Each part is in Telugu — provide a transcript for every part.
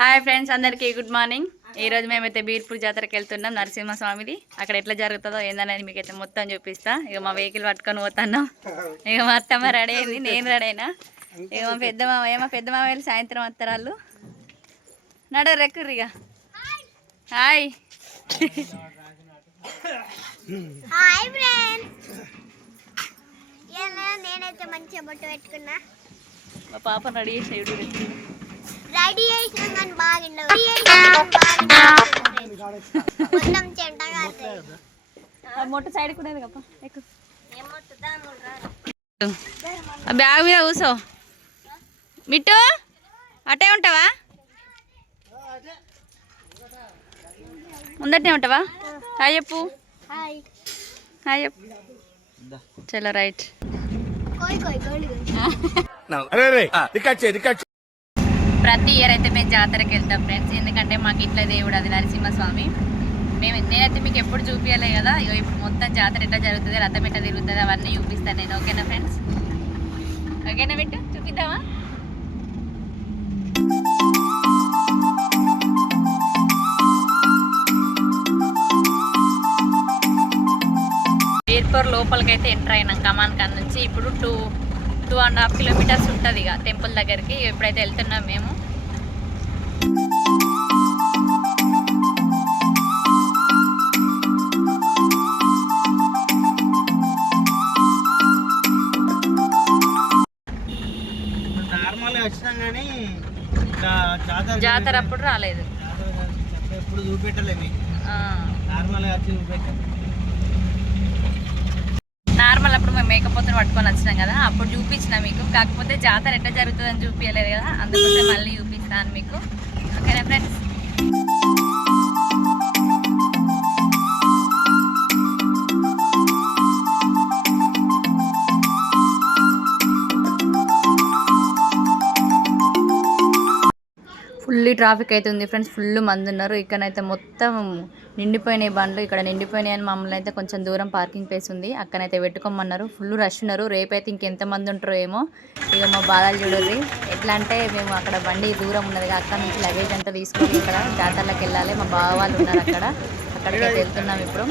హాయ్ ఫ్రెండ్స్, అందరికీ గుడ్ మార్నింగ్. ఈరోజు మేమైతే బీర్పూర్ జాతరకి వెళ్తున్నాం. నరసింహస్వామిది అక్కడ ఎట్లా జరుగుతుందో ఏందనేది మీకైతే మొత్తం చూపిస్తా. ఇక మా వెహికల్ పట్టుకొని పోతున్నాం. ఇక మా అత్తమ్మ రెడీ అయింది, నేను రెడీ అయినా. ఇక మా పెద్ద మామయ్యలు సాయంత్రం వస్తారు. నడు రెక్కుర్రు ఇక. హాయ్ హాయ్ ఫ్రెండ్స్, నేనైతే మంచిగా బొట్టు పెట్టుకున్నా. మా పాప రెడీ చేసి రెడీ చేసినాం కానీ బాగుండవు. మొట్ట సైడ్ కూడా బ్యాగ్ మీద కూసో. మిట్టు అటే ఉంటావా? ముందటే ఉంటావా? హాయ్ చెప్పు. హాయ్ చెప్పు. చలో రైట్. ప్రతి ఇయర్ అయితే మేము జాతరకి వెళ్తాం ఫ్రెండ్స్. ఎందుకంటే మాకు ఇట్లా దేవుడు అది నరసింహస్వామి. నేనైతే మీకు ఎప్పుడు చూపించలే కదా. ఇప్పుడు మొత్తం జాతర ఎట్లా జరుగుతుంది, రథం ఎట్లా తిరుగుతుంది అవన్నీ చూపిస్తాను నేను. ఓకేనా ఫ్రెండ్స్? ఓకేనా బిట్టు, చూపిద్దామా? బీర్పూర్ లోపలికైతే ఎంటర్ అయినాం కమాన్ కాడ నుంచి. ఇప్పుడు 2.5 కిలోమీటర్స్ ఉంటుంది ఇక టెంపుల్ దగ్గరికి. ఎప్పుడైతే వెళ్తున్నాం మేము. జాతర అప్పుడు రాలేదు. నార్మల్ అప్పుడు మేము మేకపోతుని పట్టుకొని వచ్చినాం కదా, అప్పుడు చూపించిన మీకు. కాకపోతే జాతర ఎట్లా జరుగుతుందని చూపించలేదు కదా, అందుకోసం మళ్ళీ చూపిస్తాను మీకు. ఓకేనా ఫ్రెండ్స్? ఫుల్లీ ట్రాఫిక్ అయితే ఉంది ఫ్రెండ్స్. ఫుల్ మంది ఉన్నారు. ఇక్కడైతే మొత్తం నిండిపోయినాయి బండ్లు. ఇక్కడ నిండిపోయినాయి అని మమ్మల్ని అయితే కొంచెం దూరం పార్కింగ్ ప్లేస్ ఉంది, అక్కడైతే పెట్టుకోమన్నారు. ఫుల్ రష్ ఉన్నారు. రేపైతే ఇంకెంతమంది ఉంటారో ఏమో. ఇక మా బాధలు చూడండి ఎట్లా అంటే, మేము అక్కడ బండి దూరం ఉన్నది, అక్కడ నుంచి లగేజ్ అంతా తీసుకొని ఇక్కడ జాతరలోకి వెళ్ళాలి. మా బావ వాళ్ళు ఉన్నారు అక్కడికైతే వెళ్తున్నాం ఇప్పుడు.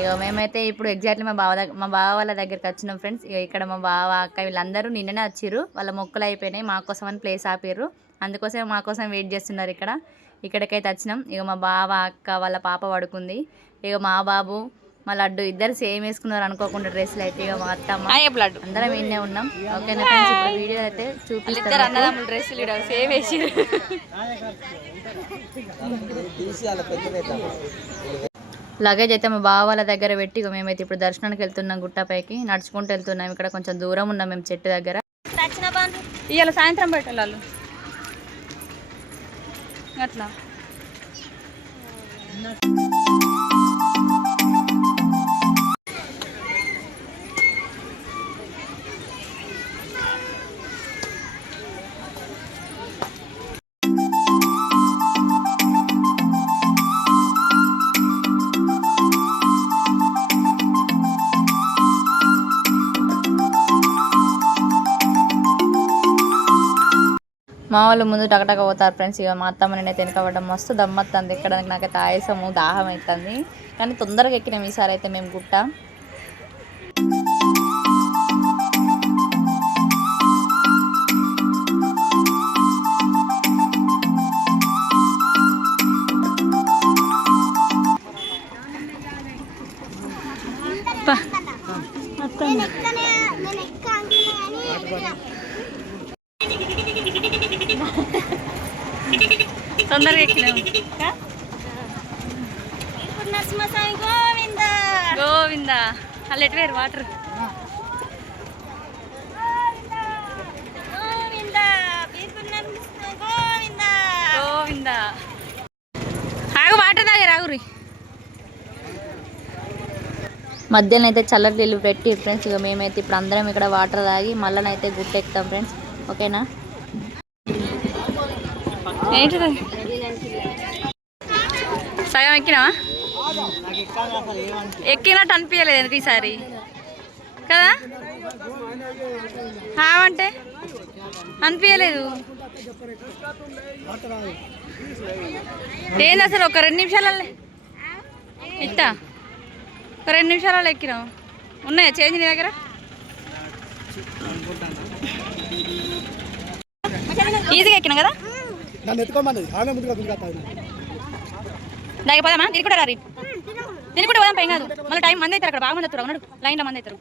ఇక మేమైతే ఇప్పుడు ఎగ్జాక్ట్లీ మా బావ వాళ్ళ దగ్గరికి వచ్చినాం ఫ్రెండ్స్. ఇక ఇక్కడ మా బావ అక్క వీళ్ళందరూ నిన్ననే వచ్చిర్రు. వాళ్ళ మొక్కలు అయిపోయినాయి, మా కోసం అని ప్లేస్ ఆపిర్రు. అందుకోసం మా కోసం వెయిట్ చేస్తున్నారు ఇక్కడికైతే వచ్చినాం. ఇక మా బావ అక్క వాళ్ళ పాప పడుకుంది. ఇక మా బాబు మా లడ్డు ఇద్దరు సేమ్ వేసుకున్నారు అనుకోకుండా డ్రెస్సులు అయితే. ఇక మా అత్తమ్మ అందరం విన్నే ఉన్నాం. ఓకేనా ఫ్రెండ్స్? ఇప్పుడు వీడియో అయితే చూపిస్తారు. డ్రెస్సులు సేమ్ వేసి లగేజ్ అయితే మా బావ వాళ్ళ దగ్గర పెట్టి ఇక మేమైతే ఇప్పుడు దర్శనానికి వెళ్తున్నాం. గుట్టపైకి నడుచుకుంటూ వెళ్తున్నాం. ఇక్కడ కొంచెం దూరం ఉన్నాం మేము చెట్టు దగ్గర. ఇవాళ సాయంత్రం పెట్టాలి అట్లా. మా వాళ్ళు ముందు టకటక పోతారు ఫ్రెండ్స్. ఇక మా అత్తమ్మ నేనైతే వెనకబడ్డం మస్తు దమ్మత్తుంది ఎక్కడానికి. నాకైతే ఆయాసము దాహం అవుతుంది, కానీ తొందరగా ఎక్కినాం ఈసారి అయితే మేము గుట్ట. తొందరగా ఎక్కినాము. గోవిందా అల్ల ఎటు వేరు వాటర్. గోవిందా ఆగు, వాటర్ తాగే రాగురి. మధ్యాహ్నం అయితే చల్లటి నీళ్ళు పెట్టి ఫ్రెండ్స్. ఇక మేమైతే ఇప్పుడు అందరం ఇక్కడ వాటర్ తాగి మళ్ళనైతే గుట్ట ఎక్కుతాం ఫ్రెండ్స్. ఓకేనా? ఏంటిది సగం ఎక్కినావా? ఎక్కినట్టు అనిపించలేదు ఎందుకు ఈసారి కదా? అంటే అనిపించలేదు. ఏంది అసలు ఒక 2 నిమిషాలలో ఇస్తా, ఒక 2 నిమిషాలలో ఎక్కినావు. ఉన్నాయా చేంజ్ నీ దగ్గర? ఈజీగా ఎక్కినా కదా. దానికి పోదామా? దీనికి కూడా రారి, దీనికి కూడా పోదాం, పైన కాదు. మళ్ళీ టైం మంది అవుతారు, అక్కడ బాగా మంది అవుతారు. ఉన్నాడు లైన్లో మంది అవుతారు.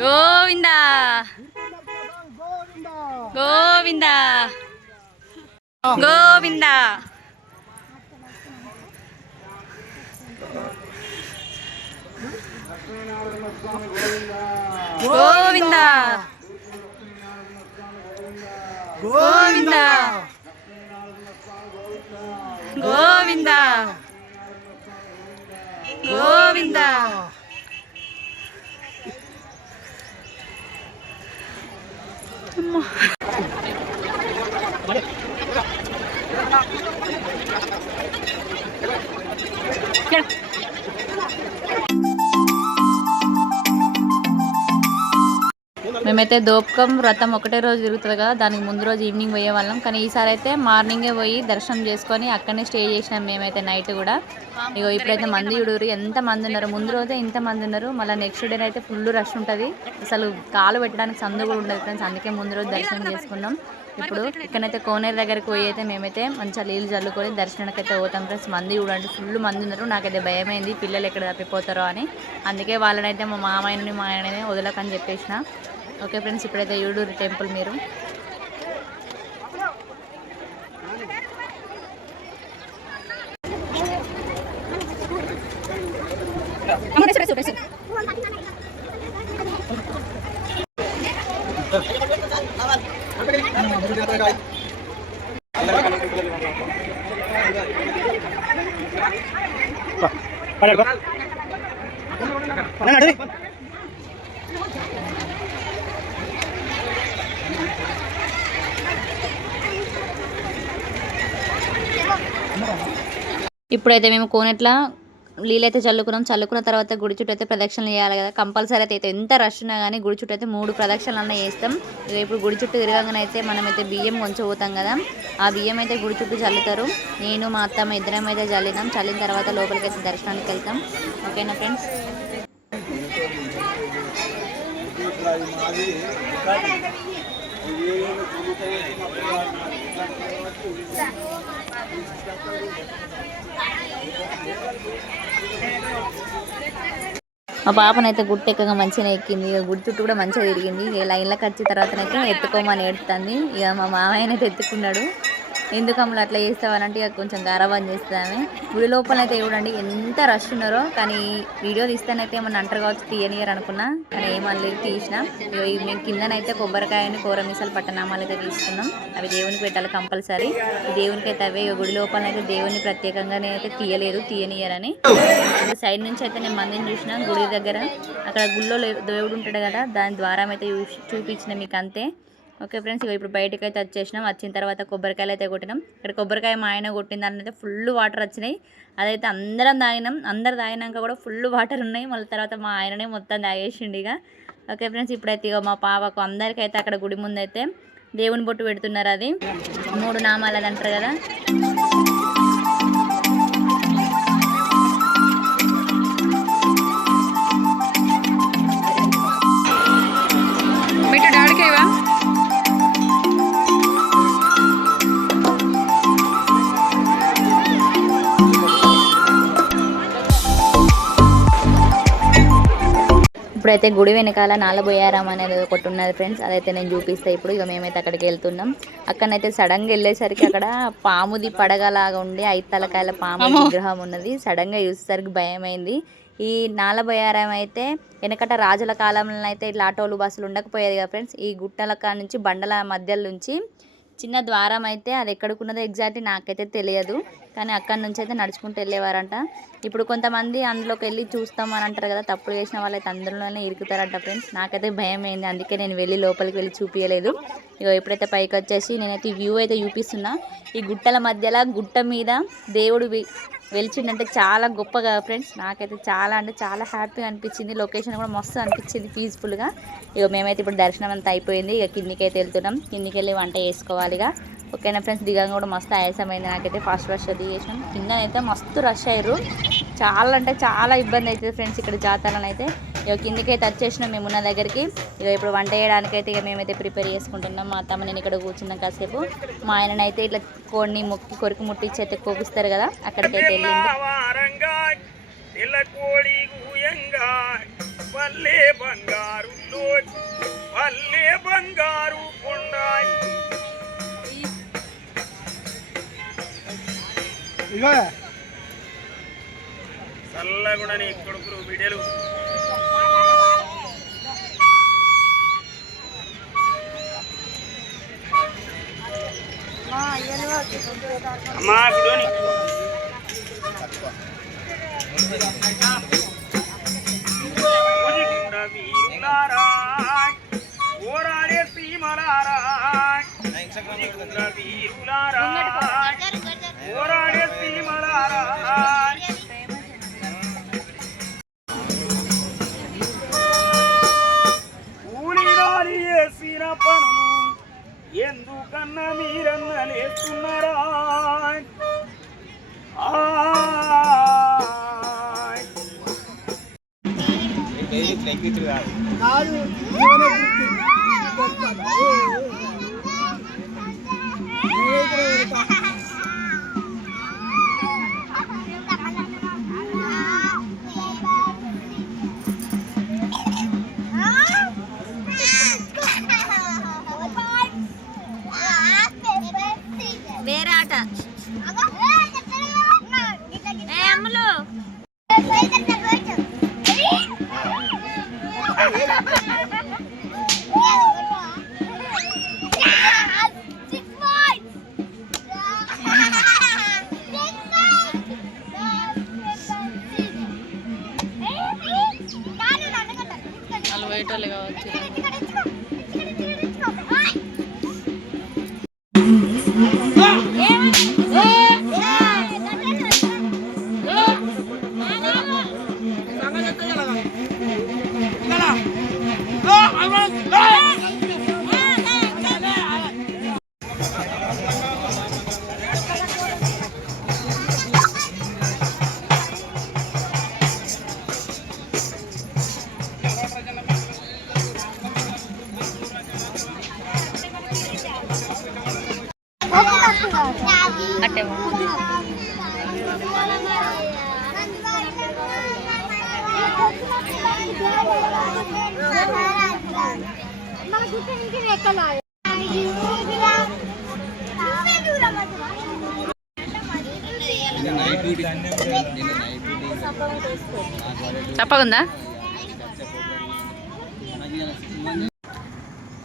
గోవిందా గోవిందా గోవిందా. గోవిందా గోవిందా గోవిందా గోవిందా. మేమైతే దోపకం వ్రతం ఒకటే రోజు జరుగుతుంది కదా, దానికి ముందు రోజు ఈవినింగ్ పోయే వాళ్ళం. కానీ ఈసారి అయితే మార్నింగే పోయి దర్శనం చేసుకొని అక్కడనే స్టే చేసినాం మేమైతే నైట్ కూడా. ఇగో ఇప్పుడైతే మంది చూడరు ఎంత మంది ఉన్నారు. ముందు రోజే ఇంత మంది ఉన్నారు, మళ్ళీ నెక్స్ట్ డే అయితే ఫుల్ రష్ ఉంటుంది. అసలు కాలు పెట్టడానికి సందు కూడా ఉండదు ఫ్రెండ్స్. అందుకే ముందు రోజు దర్శనం చేసుకున్నాం. ఇప్పుడు ఇక్కడైతే కోనేరు దగ్గరికి పోయి అయితే మేమైతే మంచిగా నీళ్ళు చల్లుకొని దర్శనానికి అయితే పోతాం ఫ్రెండ్స్. మంది చూడండి ఫుల్ మంది ఉన్నారు. నాకైతే భయమైంది పిల్లలు ఎక్కడ తప్పిపోతారో అని. అందుకే వాళ్ళనైతే మా మామయ్యని మా ఆయనని వదలకని చెప్పేసిన. ఓకే ఫ్రెండ్స్, ఇప్పుడైతే యూడూరు టెంపుల్ మీరు ఇప్పుడైతే మేము కోనేట్ల నీళ్ళైతే చల్లుకున్న తర్వాత గుడి చుట్టూ అయితే ప్రదక్షిణలు చేయాలి కదా కంపల్సరీ. అయితే ఎంత రష్ ఉన్నా కానీ గుడి చుట్టూ అయితే 3 ప్రదక్షిణలు చేస్తాం. ఇప్పుడు గుడి చుట్టూ తిరగగానే అయితే మనమైతే బియ్యం కొంచెం పోతాం కదా, ఆ బియ్యం అయితే గుడి చుట్టూ చల్లుతారు. నేను మా అత్తమ్మ ఇద్దరం అయితే చల్లినాం. చల్లిన తర్వాత లోపలికి అయితే దర్శనానికి వెళ్తాం. ఓకేనా ఫ్రెండ్స్? మా పాపనైతే గుట్టు ఎక్కగా మంచిగా ఎక్కింది. ఇక గుడి చుట్టూ కూడా మంచిగా తిరిగింది. ఇక లైన్లోకి వచ్చిన తర్వాతనైతే ఎత్తుకోమని ఏడుతుంది. ఇక మా మామయ్యనైతే ఎత్తుకున్నాడు. ఎందుకు అమ్మలు అట్లా చేస్తావనంటే ఇక కొంచెం గారాబం చేస్తామే. గుడి లోపలైతే చూడండి ఎంత రష్ ఉన్నారో. కానీ వీడియో తీస్తానైతే ఏమన్నా అంటారు కావచ్చు, తీయనియర్ అనుకున్నా. కానీ ఏమనలేదు, తీసిన. మేము కిందనైతే కొబ్బరికాయని కూరమీసాలు పట్టనామాలు అయితే తీసుకున్నాం. అవి దేవునికి పెట్టాలి కంపల్సరీ. దేవునికి అయితే అవే. గుడి లోపలనైతే దేవుని ప్రత్యేకంగా నేనైతే తీయలేదు, తీయనియరని. సైడ్ నుంచి అయితే నేను మందిని చూసిన గుడి దగ్గర. అక్కడ గుళ్ళో దేవుడు ఉంటాడు కదా, దాని ద్వారం అయితే చూపించిన మీకు అంతే. ఓకే ఫ్రెండ్స్, ఇప్పుడు బయటకు అయితే వచ్చేసినాం. వచ్చిన తర్వాత కొబ్బరికాయలు అయితే కొట్టినాం. ఇక్కడ కొబ్బరికాయ మా ఆయన కొట్టిన దాని అయితే ఫుల్ వాటర్ వచ్చినాయి. అదైతే అందరం తాగినాం. అందరు తాగినాక కూడా ఫుల్ వాటర్ ఉన్నాయి. మళ్ళీ తర్వాత మా ఆయననే మొత్తం తాగేసిండు ఇక. ఓకే ఫ్రెండ్స్, ఇప్పుడైతే ఇక మా పాపకు అందరికైతే అక్కడ గుడి ముందు అయితే దేవుని బొట్టు పెడుతున్నారు. అది 3 నామాలు అది అంటారు కదా. పెట్టు డాడికేవా. ఇప్పుడైతే గుడి వెనకాల నాలబోయారం అనేది ఒకటి ఉన్నది ఫ్రెండ్స్. అదైతే నేను చూపిస్తాను ఇప్పుడు. ఇక మేమైతే అక్కడికి వెళ్తున్నాం. అక్కడనైతే సడన్గా వెళ్ళేసరికి అక్కడ పాముది పడగలాగా ఉండి 5 తలకాయల పాము విగ్రహం ఉన్నది. సడన్గా చూసేసరికి భయమైంది. ఈ నాలబోయారం అయితే వెనకట రాజుల కాలంలో అయితే ఇట్లా ఆటోలు బస్సులు ఉండకపోయేది కదా ఫ్రెండ్స్. ఈ గుట్టల నుంచి బండల మధ్యలో నుంచి చిన్న ద్వారం అయితే అది ఎక్కడికున్నదో ఎగ్జాక్ట్ నాకైతే తెలియదు. కానీ అక్కడి నుంచి అయితే నడుచుకుంటూ వెళ్ళేవారంట. ఇప్పుడు కొంతమంది అందులోకి వెళ్ళి చూస్తామని అంటారు కదా, తప్పులు చేసిన వాళ్ళైతే అందులోనే ఇరుకుతారంట ఫ్రెండ్స్. నాకైతే భయం అయింది, అందుకే నేను వెళ్ళి లోపలికి వెళ్ళి చూపించలేదు. ఇక ఎప్పుడైతే పైకి వచ్చేసి నేనైతే ఈ వ్యూ అయితే చూపిస్తున్నా. ఈ గుట్టల మధ్యలో గుట్ట మీద దేవుడు వెలిచిండంటే చాలా గొప్పగా ఫ్రెండ్స్. నాకైతే చాలా అంటే చాలా హ్యాపీగా అనిపించింది. లొకేషన్ కూడా మస్తు అనిపించింది పీస్ఫుల్గా. ఇక మేమైతే ఇప్పుడు దర్శనం అంతా అయిపోయింది. ఇక కిందికి అయితే వెళ్తున్నాం. కిందికి వెళ్ళి వంట చేసుకోవాలి ఇక. ఓకేనా ఫ్రెండ్స్, దిగంగా కూడా మస్తు ఆయాసమైంది నాకైతే. ఫాస్ట్ దిగేసినాం. కిందనైతే మస్తు రష్ అయ్యారు. చాలా అంటే చాలా ఇబ్బంది అవుతుంది ఫ్రెండ్స్ ఇక్కడ జాతరలో అయితే. ఇక కిందికి అయితే వచ్చేసినాం మేమున్న దగ్గరికి. ఇక ఇప్పుడు వంట చేయడానికైతే ఇక మేమైతే ప్రిపేర్ చేసుకుంటున్నాం. మా అత్తమ్మ నేను ఇక్కడ కూర్చున్నాం కాసేపు. మా ఆయననైతే ఇట్లా కోడిని మొక్కి కొరికి ముట్టించి అయితే కోపిస్తారు కదా, అక్కడికైతే వెళ్ళింది. చల్లగుడని కొడుకులు బిడ్డలు అమ్మా గుడని వీరులారా ఓరాడే సీమలారా వీరులారా ఓరాడే సీమలారా ఊరిరాలి వేసిన పనులు ఎందుకన్నా మీరన్నలేస్తున్నారా? వేరే ఆట అమ్ములు వాళ్ళు వేయటాలు కావచ్చు. అట్టే తప్పకుందా.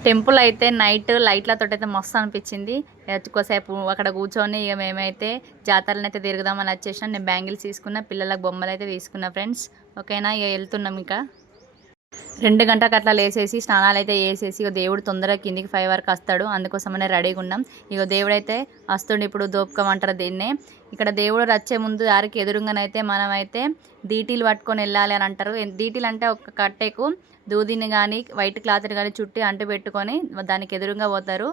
టెంపుల్ అయితే నైట్ లైట్లతో అయితే మస్తు అనిపించింది. ఎక్కువసేపు అక్కడ కూర్చొని ఇక మేమైతే జాతరలను అయితే తిరుగుదామని వచ్చేసినా. నేను బ్యాంగిల్స్ తీసుకున్నా, పిల్లలకు బొమ్మలు అయితే తీసుకున్నా ఫ్రెండ్స్. ఓకేనా, ఇక వెళ్తున్నాం. ఇంకా 2 గంటలకు అట్లా లేసేసి స్నానాలు అయితే వేసేసి ఇక దేవుడు తొందరగా కిందికి 5 వరకు వస్తాడు, అందుకోసమనే రెడీగా ఉన్నాం. ఇక దేవుడు అయితే వస్తుండే. ఇప్పుడు దోపకమంటారు దీన్నే. ఇక్కడ దేవుడు వచ్చే ముందు దారికి ఎదురుగానైతే మనమైతే దీటీలు పట్టుకొని వెళ్ళాలి అని అంటారు. దీటీలు అంటే ఒక కట్టెకు దూదిని కానీ వైట్ క్లాత్ని కానీ చుట్టి అంటు పెట్టుకొని దానికి ఎదురుగా పోతారు.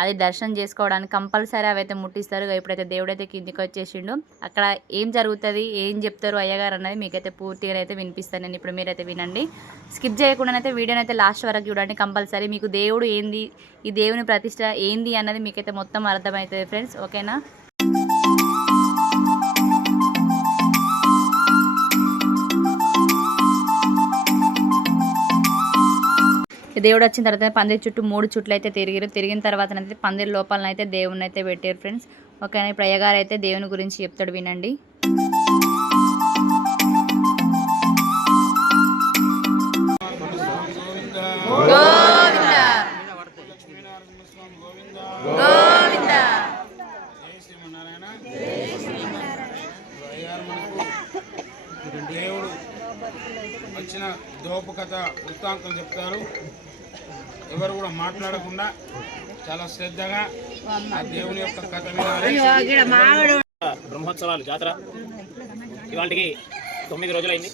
అది దర్శనం చేసుకోవడానికి కంపల్సరీ అవైతే ముట్టిస్తారు. ఇప్పుడైతే దేవుడైతే కిందికి వచ్చేసిండు. అక్కడ ఏం జరుగుతుంది, ఏం చెప్తారు అయ్యగారు అన్నది మీకైతే పూర్తిగా అయితే వినిపిస్తాను నేను. ఇప్పుడు మీరైతే వినండి, స్కిప్ చేయకుండానైతే వీడియోని అయితే లాస్ట్ వరకు చూడండి కంపల్సరీ. మీకు దేవుడు ఏంది, ఈ దేవుని ప్రతిష్ట ఏంది అన్నది మీకైతే మొత్తం అర్థమవుతుంది ఫ్రెండ్స్. ఓకేనా. దేవుడు వచ్చిన తర్వాత పందిరి చుట్టూ 3 చుట్లు అయితే తిరిగిన తర్వాత అయితే పందిరి లోపలనైతే దేవుని అయితే పెట్టారు ఫ్రెండ్స్. ఓకేనా. ఇప్పుడు అయ్యగారు అయితే దేవుని గురించి చెప్తాడు, వినండి. దోపు కథ వృత్తాంతం చెప్తారు. ఎవరు కూడా మాట్లాడకుండా చాలా శ్రద్ధగా ఆ దేవుని యొక్క కథ వినాలి. బ్రహ్మోత్సవాలు జాతర ఇవాళకి 9 రోజులైంది.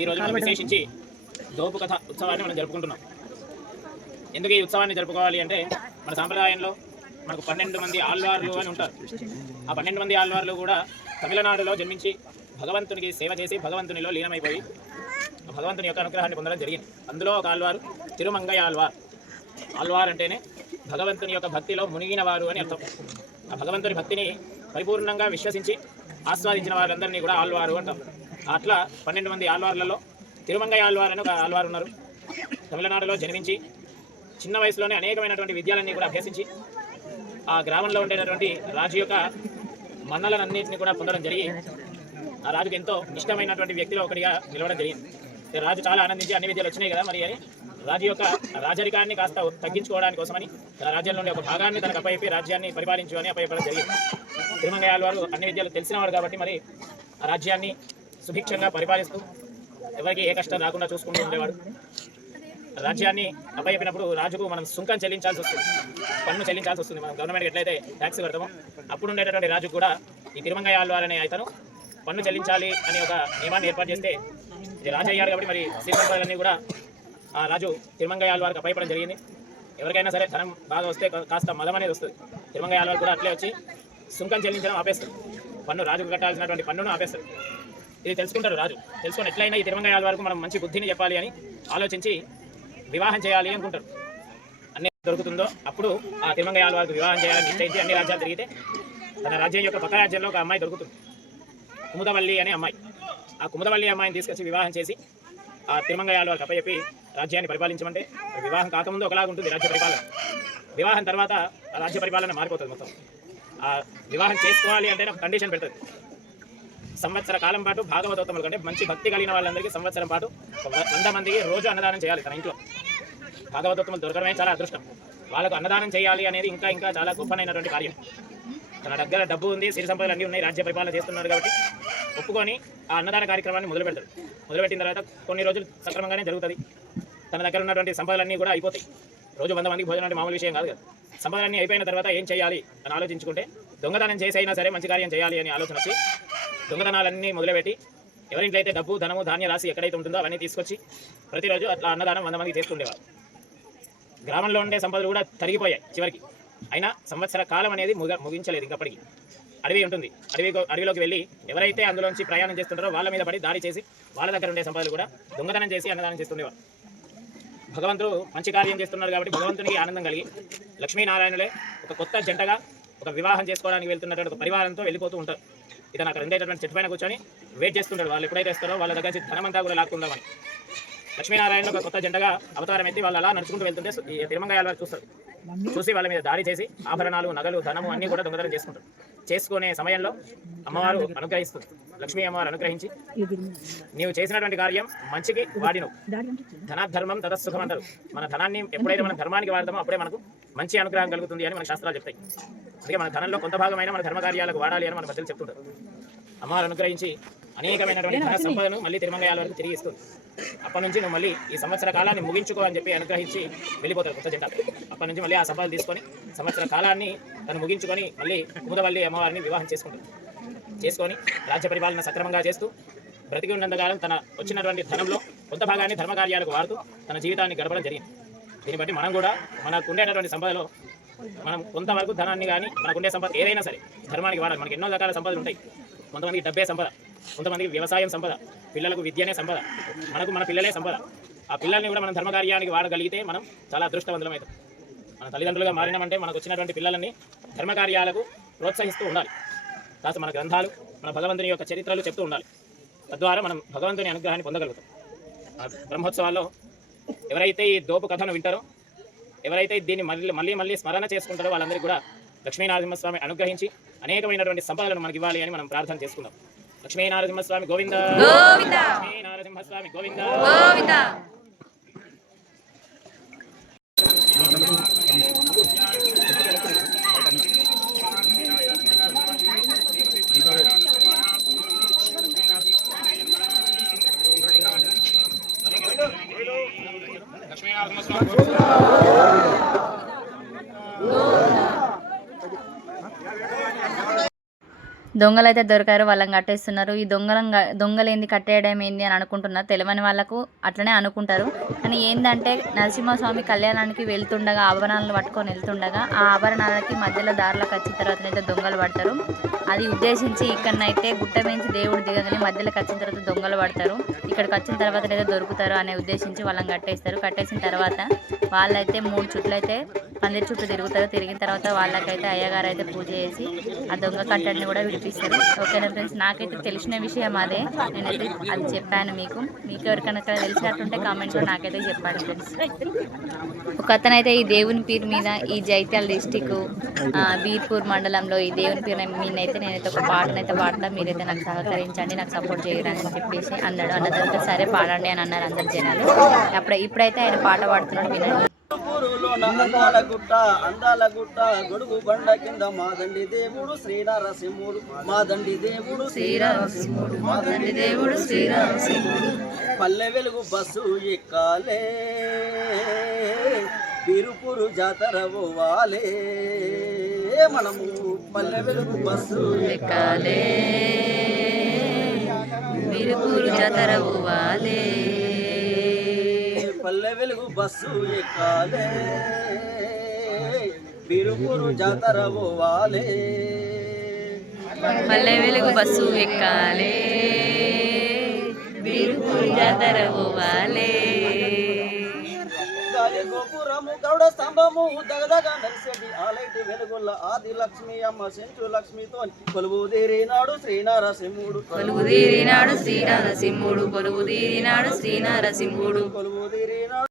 ఈ రోజు మనం విశేషించి దోపు కథ ఉత్సవాన్ని మనం జరుపుకుంటున్నాం. ఎందుకు ఈ ఉత్సవాన్ని జరుపుకోవాలి అంటే మన సాంప్రదాయంలో మనకు 12 మంది ఆళ్వార్లు అని ఉంటారు. ఆ 12 మంది ఆళ్వార్లు కూడా తమిళనాడులో జన్మించి భగవంతునికి సేవ చేసి భగవంతునిలో లీనమైపోయి భగవంతుని యొక్క అనుగ్రహాన్ని పొందడం జరిగింది. అందులో ఒక ఆళ్వారు తిరుమంగై ఆళ్వార్. ఆళ్వార్ అంటేనే భగవంతుని యొక్క భక్తిలో మునిగిన వారు అని అర్థం. ఆ భగవంతుని భక్తిని పరిపూర్ణంగా విశ్వసించి ఆస్వాదించిన వారందరినీ కూడా ఆళ్వారు అంటాం. అట్లా 12 మంది ఆళ్వార్లలో తిరుమంగై ఆళ్వార్ అని ఒక ఆళ్వారు ఉన్నారు. తమిళనాడులో జన్మించి చిన్న వయసులోనే అనేకమైనటువంటి విద్యలన్నీ కూడా అభ్యసించి ఆ గ్రామంలో ఉండేటటువంటి రాజు యొక్క మన్నలన్నింటినీ కూడా పొందడం జరిగి ఆ రాజుకి ఎంతో ఇష్టమైనటువంటి వ్యక్తిలో ఒకటిగా నిలవడం జరిగింది. రాజు చాలా ఆనందించి అన్ని విద్యలు వచ్చినాయి కదా మరి అని రాజు యొక్క రాజరికాన్ని కాస్త తగ్గించుకోవడానికి కోసమని తన రాజ్యంలో ఒక భాగాన్ని తనకు అప్పచెప్పి రాజ్యాన్ని పరిపాలించు అని అప్పచెప్పడం జరిగింది. తిరుమంగై ఆళ్వారు అన్ని విద్యలు తెలిసినవాడు కాబట్టి మరి ఆ రాజ్యాన్ని సుభిక్షంగా పరిపాలిస్తూ ఎవరికి ఏ కష్టం రాకుండా చూసుకుంటూ ఉండేవాడు. రాజ్యాన్ని అప్పచెప్పినప్పుడు రాజుకు మనం సుంకం చెల్లించాల్సి వస్తుంది, పన్ను చెల్లించాల్సి వస్తుంది. మనం గవర్నమెంట్కి ఎట్లయితే ట్యాక్స్ కడతామో అప్పుడు ఉండేటటువంటి రాజు కూడా ఈ తిరుమంగై ఆళ్వార్ అనే అతను పన్ను చెల్లించాలి అని ఒక నియమాన్ని ఏర్పాటు చేస్తే రాజు అయ్యాడు కాబట్టి మరి శ్రీసంపదలన్నీ కూడా ఆ రాజు తిరుమంగై ఆళ్వార్కి అప్పచెప్పడం జరిగింది. ఎవరికైనా సరే ధనం బాగా వస్తే కాస్త మదం అనేది వస్తుంది. తిరుమంగై ఆళ్వార్ కూడా అట్లే వచ్చి సుంకం చెల్లించడం ఆపేస్తారు, పన్ను రాజుకు కట్టాల్సినటువంటి పన్నును ఆపేస్తారు. ఇది తెలుసుకుంటారు రాజు. తెలుసుకొని ఎట్లయినా ఈ తిరుమంగై ఆళ్వార్కు మనం మంచి బుద్ధిని చెప్పాలి అని ఆలోచించి వివాహం చేయాలి అనుకుంటారు. అన్ని దొరుకుతుందో అప్పుడు ఆ తిరుమంగై ఆళ్వార్కు వివాహం చేయాలని నిశ్చయించి అన్ని రాజ్యాలు తిరిగితే తన రాజ్యం యొక్క పక్క రాజ్యంలో ఒక అమ్మాయి దొరుకుతుంది, కుముదవల్లి అనే అమ్మాయి. ఆ కుముదవల్లి అమ్మాయిని తీసుకొచ్చి వివాహం చేసి ఆ తిరుమంగై ఆళ్వార్కి అప్పచెప్పి రాజ్యాన్ని పరిపాలించమంటే వివాహం కాకముందు ఒకలాగా ఉంటుంది రాజ్య పరిపాలన. వివాహం తర్వాత ఆ రాజ్య పరిపాలన మారిపోతుంది మొత్తం. ఆ వివాహం చేసుకోవాలి అంటే ఒక కండిషన్ పెడుతుంది. సంవత్సర కాలం పాటు భాగవతోత్తములు కంటే మంచి భక్తి కలిగిన వాళ్ళందరికీ సంవత్సరం పాటు 100 మందికి రోజు అన్నదానం చేయాలి తన ఇంట్లో. భాగవతోత్తములు దొరకడమే చాలా అదృష్టం. వాళ్ళకు అన్నదానం చేయాలి అనేది ఇంకా ఇంకా చాలా గొప్పనైనటువంటి కార్యం. తన దగ్గర డబ్బు ఉంది, సిరి సంపదలు అన్నీ ఉన్నాయి, రాజ్య పరిపాలన చేస్తున్నారు కాబట్టి ఒప్పుకొని ఆ అన్నదాన కార్యక్రమాన్ని మొదలు పెడతాడు. మొదలుపెట్టిన తర్వాత కొన్ని రోజులు సక్రమంగానే జరుగుతుంది. తన దగ్గర ఉన్నటువంటి సంపదలన్నీ కూడా అయిపోతాయి. రోజు 100 మందికి భోజనం అంటే మామూలు విషయం కాదు కదా. సంపదలన్నీ అయిపోయిన తర్వాత ఏం చేయాలి అని ఆలోచించుకుంటే దొంగతనం చేసి అయినా సరే మంచి కార్యం చేయాలి అని ఆలోచన వచ్చి దొంగతనాలన్నీ మొదలుపెట్టి ఎవరింట్లయితే డబ్బు ధనము ధాన్య రాశి ఎక్కడైతే ఉంటుందో అవన్నీ తీసుకొచ్చి ప్రతిరోజు అట్లా అన్నదానం 100 మందికి చేస్తుండేవారు. గ్రామంలో ఉండే సంపదలు కూడా తరిగిపోయాయి చివరికి. అయినా సంవత్సర కాలం అనేది ముగించలేదు. ఇంకప్పటికీ అడవి ఉంటుంది. అడవిలోకి వెళ్ళి ఎవరైతే అందులోంచి ప్రయాణం చేస్తుంటారో వాళ్ళ మీద పడి దాడి చేసి వాళ్ళ దగ్గర ఉండే సంపదలు కూడా దొంగతనం చేసి అన్నదానం చేస్తుండేవారు. భగవంతుడు మంచి కార్యం చేస్తున్నారు కాబట్టి భగవంతునికి ఆనందం కలిగి లక్ష్మీనారాయణులే ఒక కొత్త జంటగా ఒక వివాహం చేసుకోవడానికి వెళ్తున్నటువంటి ఒక పరివారంతో వెళ్ళిపోతూ ఉంటారు. ఇతను అక్కడ ఉండేటటువంటి చెట్టు పైన కూర్చొని వెయిట్ చేస్తుంటాడు. వాళ్ళు ఎప్పుడైతే వస్తారో వాళ్ళ దగ్గర నుంచి ధనమంతా కూడా లాక్కుందామని. లక్ష్మీనారాయణ ఒక కొత్త జంటగా అవతారం ఎత్తి వాళ్ళు అలా నడుచుకుంటూ వెళ్తుంటే ఈ తిరుమంగై ఆళ్వార్ చూస్తారు. చూసి వాళ్ళ మీద దాడి చేసి ఆభరణాలు నగలు ధనము అన్నీ కూడా దొంగతనం చేసుకుంటారు. చేసుకునే సమయంలో అమ్మవారు అనుగ్రహిస్తుంది. లక్ష్మీ అమ్మవారు అనుగ్రహించి నీవు చేసినటువంటి కార్యం మంచికి వాడినవు, ధనాధర్మం తదస్సుఖం అంటారు. మన ధనాన్ని ఎప్పుడైతే మనం ధర్మానికి వాడతామో అప్పుడే మనకు మంచి అనుగ్రహం కలుగుతుంది అని మన శాస్త్రాలు చెప్తాయి. అందుకే మన ధనంలో కొంత భాగమైన మన ధర్మకార్యాలకు వాడాలి అని మన పెద్దలు చెప్తుంటారు. అమ్మవారు అనుగ్రహించి అనేకమైనటువంటి ధన సంపదను మళ్ళీ తిరుమంగై ఆళ్వార్కు తిరిగి ఇస్తుంది. అప్పటి నుంచి నువ్వు మళ్ళీ ఈ సంవత్సర కాలాన్ని ముగించుకో అని చెప్పి అనుగ్రహించి వెళ్ళిపోతారు కొత్త జంట. అప్పటి నుంచి మళ్ళీ ఆ సంపదలు తీసుకొని సంవత్సర కాలాన్ని తను ముగించుకొని మళ్ళీ కుముదవల్లి అమ్మవారిని వివాహం చేసుకొని రాజ్య పరిపాలన సక్రమంగా చేస్తూ బ్రతికి ఉన్నంతకాలం తన వచ్చినటువంటి ధనంలో కొంత భాగాన్ని ధర్మకార్యాలకు వాడుతూ తన జీవితాన్ని గడపడం జరిగింది. దీన్ని బట్టి మనం కూడా మనకు ఉండేటటువంటి సంపదలో మనం కొంతవరకు ధనాన్ని కానీ మనకుండే సంపద ఏదైనా సరే ధర్మానికి వాడాలి. మనకి ఎన్నో రకాల సంపదలు ఉంటాయి. కొంతమందికి డబ్బే సంపద, కొంతమందికి వ్యవసాయం సంపద, పిల్లలకు విద్యనే సంపద, మనకు మన పిల్లలే సంపద. ఆ పిల్లల్ని కూడా మనం ధర్మకార్యానికి వాడగలిగితే మనం చాలా అదృష్టవంతులం అవుతాం. మన తల్లిదండ్రులుగా మారినామంటే మనకు వచ్చినటువంటి పిల్లలని ధర్మకార్యాలకు ప్రోత్సహిస్తూ ఉండాలి. కాస్త మన గ్రంథాలు మన భగవంతుని యొక్క చరిత్రలు చెప్తూ ఉండాలి. తద్వారా మనం భగవంతుని అనుగ్రహాన్ని పొందగలుగుతాం. బ్రహ్మోత్సవాల్లో ఎవరైతే ఈ దోపు కథను వింటారో, ఎవరైతే దీన్ని మళ్ళీ స్మరణ చేసుకుంటారో వాళ్ళందరికీ కూడా లక్ష్మీనరసింహస్వామి అనుగ్రహించి అనేకమైనటువంటి సంపదలను మనకి ఇవ్వాలి అని మనం ప్రార్థన చేసుకుందాం. లక్ష్మీనరసింహస్వామి గోవింద, లక్ష్మీనరసింహస్వామి గోవింద. దొంగలు అయితే దొరికారు, వాళ్ళని కట్టేస్తున్నారు. ఈ దొంగలు ఏంది కట్టేయడం ఏంది అని అనుకుంటున్నారు. తెలియని వాళ్ళకు అట్లనే అనుకుంటారు. కానీ ఏంటంటే నరసింహస్వామి కళ్యాణానికి వెళ్తుండగా ఆభరణాలను పట్టుకొని వెళ్తుండగా ఆ ఆభరణాలకి మధ్యలో దారిలోకి వచ్చిన తర్వాతనైతే దొంగలు పడతారు. అది ఉద్దేశించి ఇక్కడనైతే గుట్ట మించి దేవుడు దిగగానే మధ్యలోకి వచ్చిన తర్వాత దొంగలు పడతారు. ఇక్కడికి వచ్చిన తర్వాత అయితే దొరుకుతారు అనే ఉద్దేశించి వాళ్ళని కట్టేస్తారు. కట్టేసిన తర్వాత వాళ్ళైతే 3 చుట్లు అయితే పందిరి చుట్టూ తిరుగుతారు. తిరిగిన తర్వాత వాళ్ళకైతే అయ్యగారు అయితే పూజ చేసి ఆ దొంగ కట్టడిని కూడా విడిపిస్తారు. ఓకేనా ఫ్రెండ్స్, నాకైతే తెలిసిన విషయం అదే, నేనైతే అది చెప్పాను. మీకు ఎవరికైనా తెలిసినట్టుంటే కామెంట్లో నాకైతే చెప్పండి ఫ్రెండ్స్. ఒక అతనైతే ఈ దేవుని పేరు మీద ఈ జైత్యాల డిస్టిక్ బీర్పూర్ మండలంలో ఈ దేవుని పేరు మీద అయితే నేనైతే ఒక పాటనైతే పాడతా, మీరైతే నాకు సహకరించండి, నాకు సపోర్ట్ చేయడానికి అని చెప్పేసి అన్నాడు. అన్న తర్వాత సరే పాడండి అని అన్నారు అందరు జనాలు. ఇప్పుడైతే ఆయన పాట పాడుతున్నాడు, వినండి. అందాల గుట్ట గొడుగు బండ కింద మాదండి దేవుడు శ్రీనరసింహుడు, మాదండి దేవుడు శ్రీనరసింహుడు, మాదండి దేవుడు శ్రీనరసింహుడు. పల్లె వెలుగు బస్సు ఎక్కాలే, బిరుపురు జాతర పోవాలే, మనము పల్లె వెలుగు బస్సు ఎక్కాలే, బిరుపురు జాతర పోవాలే, పల్లె వెలుగు బస్సు ఎక్కాలే, బిరుపురు జాతర పోవాలే, పల్లె వెలుగు బస్సు ఎక్కాలే, బిరుపురు జాతర పోవాలే. గాలి గోపురము గౌడ స్తంభము దగదగా నరిసేది ఆలైటి వెలుగుల ఆది లక్ష్మి అమ్మ సెంచు లక్ష్మితో కొలువుదీరినాడు శ్రీనరసింహుడు, కొలువుదీరినాడు శ్రీనరసింహుడు, కొలువుదీరినాడు శ్రీనరసింహుడు, కొలువుదీరినాడు.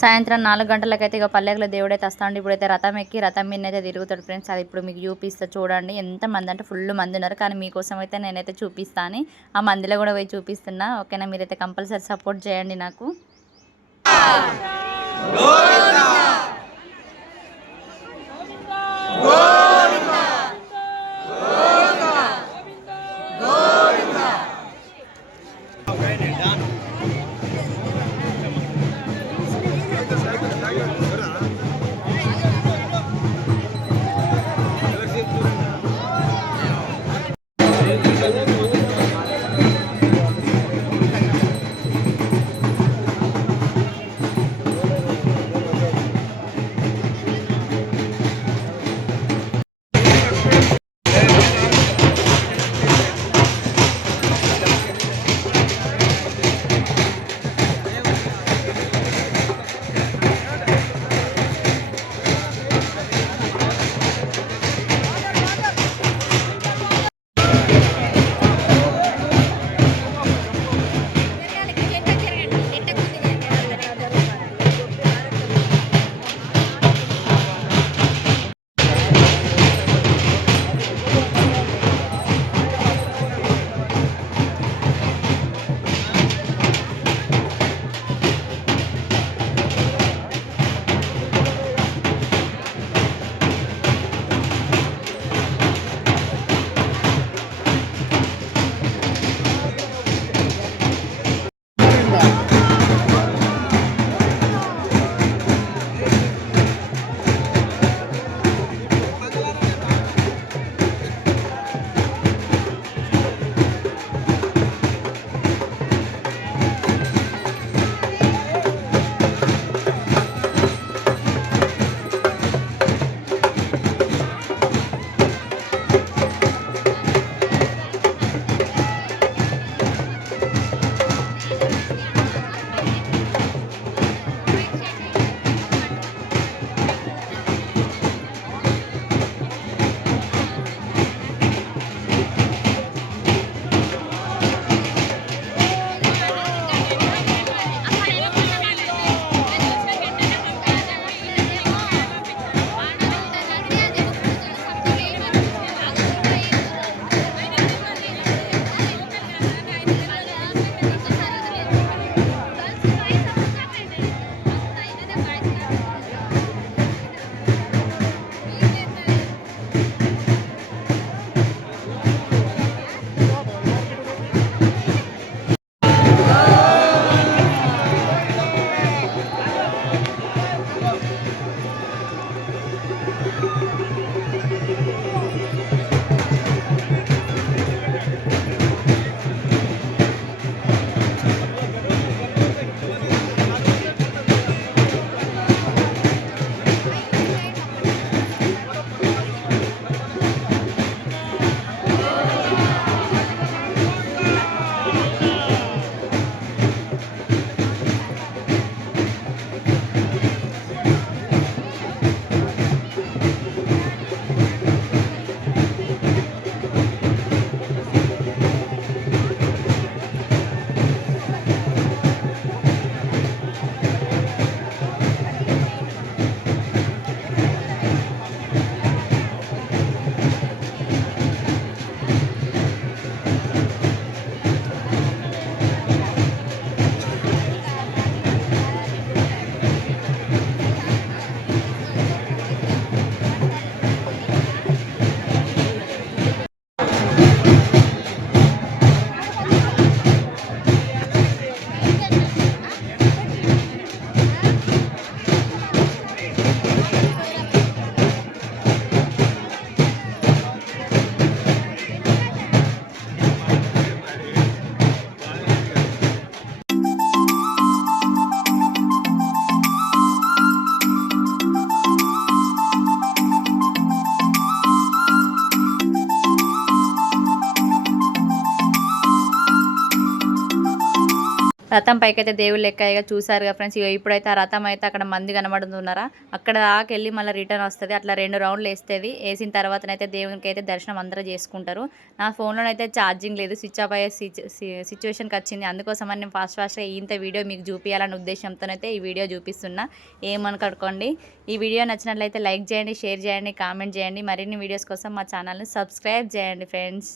సాయంత్రం 4 గంటలకైతే ఇక పల్లెకుల దేవుడైతే వస్తాడు. ఇప్పుడైతే రథం ఎక్కి రథం మీద అయితే తిరుగుతాడు ఫ్రెండ్స్. అది ఇప్పుడు మీకు చూపిస్తా చూడండి. ఎంత మంది అంటే ఫుల్ మంది ఉన్నారు, కానీ మీకోసం అయితే నేనైతే చూపిస్తాను. ఆ మందిలో కూడా పోయి చూపిస్తున్నా. ఓకేనా, మీరైతే కంపల్సరీ సపోర్ట్ చేయండి నాకు. రథం పైకైతే దేవుళ్ళు ఎక్కాయిగా చూసారుగా ఫ్రెండ్స్. ఇప్పుడైతే ఆ రథం అయితే అక్కడ మంది కనబడుతున్నారా, అక్కడ దాకెళ్ళి మళ్ళీ రిటర్న్ వస్తుంది. అట్లా 2 రౌండ్లు వేస్తుంది. వేసిన తర్వాతనైతే దేవునికి అయితే దర్శనం అందరూ చేసుకుంటారు. నా ఫోన్లోనైతే ఛార్జింగ్ లేదు, స్విచ్ ఆఫ్ అయ్యే సిచ్యువేషన్కి వచ్చింది. అందుకోసమని నేను ఫాస్ట్గా ఇంత వీడియో మీకు చూపించాలనే ఉద్దేశంతోనైతే ఈ వీడియో చూపిస్తున్నా, ఏమనుకోండి. ఈ వీడియో నచ్చినట్లయితే లైక్ చేయండి, షేర్ చేయండి, కామెంట్ చేయండి. మరిన్ని వీడియోస్ కోసం మా ఛానల్ని సబ్స్క్రైబ్ చేయండి ఫ్రెండ్స్.